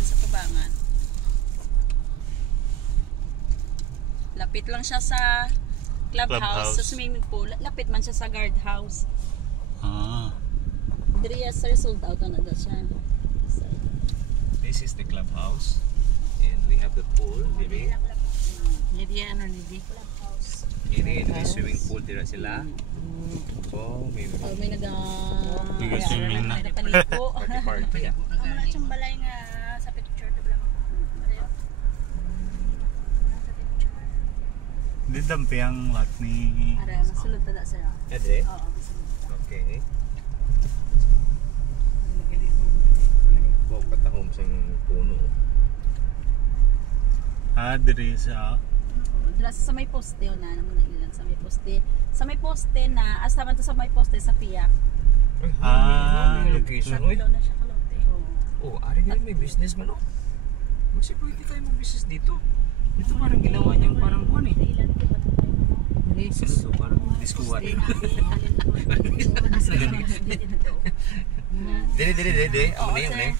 Kubangan, sa Kubangan. Lapit lang siya sa clubhouse, sa swimming pool. Lapit man siya sa guardhouse. Ah. Dria sir, sold out na daw siya. This is the clubhouse. And we have the pool, diri. Hindi ano hindi. Clubhouse. Ini may swimming pool dira sila. So, may Oh, may Nag-swimming na. nagpaligo. party ah. Wala siyang balay nga sa picture to lang. Mario. Nasa picture. Di dampi ang lot ni... Ara, masulod ta sir. Adre? Oo, masulod ta. Okay. Wow, katahom sa puno. Ah, diri sa... Dila sa may poste o na naman na ilan sa may poste. Sa may poste na, asa man to sa may poste sa Piak. Ah, may location. Uy. Tatlo na siya kalote. Oh, ari din may business man oh. Kasi pwede tayo mag-business dito. Ito parang ginawa niyang parang kuwan eh. Ilan ko ba ito tayo mo? Ito parang diskuwan. Dili. Oo, Ano sir.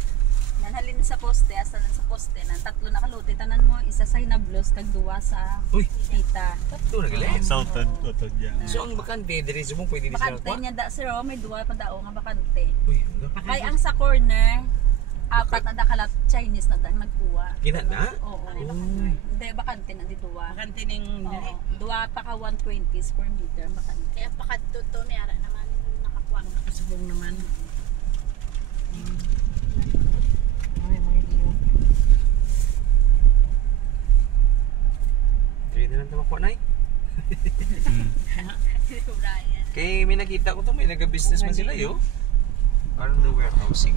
Nanhalin sa poste, asa lang sa poste nan tatlo na kalote tanan mo, isa sa hinablos kag duwa sa Uy, tita. ito na gali. Southern to dyan. So ang bakante diri subong pwede di sila Bakante kuha. niya da sir, oh, may duwa pa dao nga bakante. Uy, Kay ang sa corner, apat na dakalat Chinese na dang nagkuha. gina na. Oo. Uy. Hindi, bakante na di duwa. Bakante ning dili. Oo. Duwa pa ka 120 square meter ang bakante. Kaya pakadto to may ara naman nakakuha. Kasubong naman. Ay, mga diyo. Diri na lang tama kuha nay. Brian. Kay may nakita ko to may naga-business man sila yo. Parang the warehousing.